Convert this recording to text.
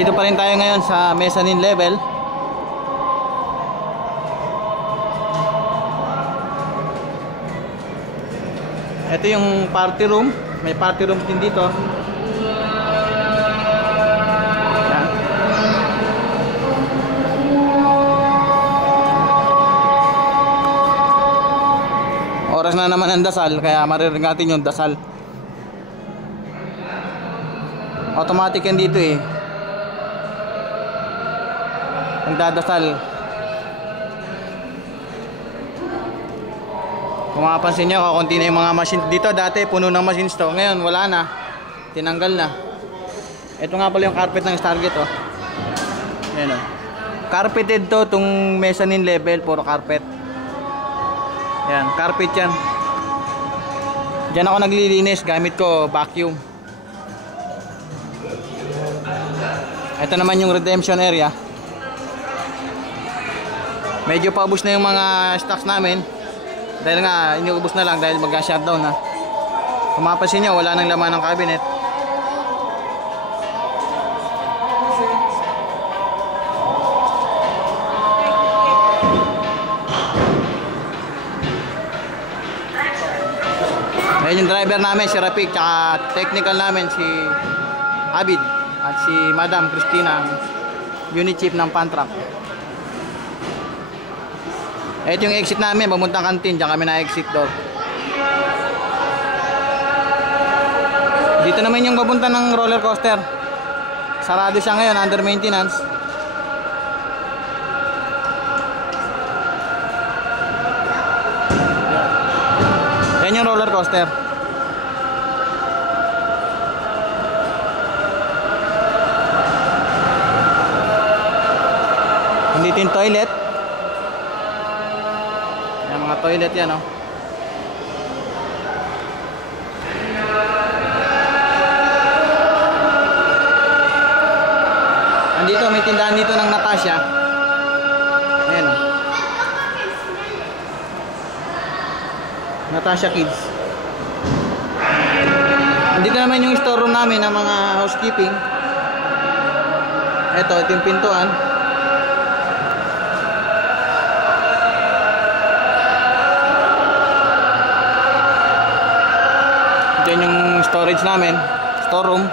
Andito pa rin tayo ngayon sa mezzanine level. Ito yung party room. May party room din dito. Yan. Oras na naman ang dasal, kaya maririnig natin yung dasal. Automatic yan dito eh. Nagdadasal. Kung mapapansin nyo, kakunti na yung mga machine dito. Dati puno ng machines to. Ngayon wala na. Tinanggal na. Ito nga pala yung carpet ng Stargate oh. Ayan oh. Carpeted to itong mezzanine level. Puro carpet. Ayan, carpet yan. Diyan ako naglilinis. Gamit ko vacuum. Ito naman yung redemption area. Medyo paubos na yung mga stocks namin. Dahil nga, iniubos na lang dahil mag-shutdown na. Kung mapapansin nyo, wala nang laman ng cabinet. Ayan yung driver namin, si Rapik, tsaka technical namin, si Abid, at si Madam Christina, unit chief ng Pantrack. Ito yung exit namin, pamuntang kantin, diyan kami na-exit door. Dito naman yung papunta ng roller coaster. Sarado siya ngayon, under maintenance. Yan yung roller coaster. Dito yung toilet. Mga toilet yan oh. Andito may tindahan dito ng Natasha. Ayan oh. Natasha Kids. Andito naman yung store room namin ng mga housekeeping. Ito yung pintuan. Yan yung storage namin, storeroom.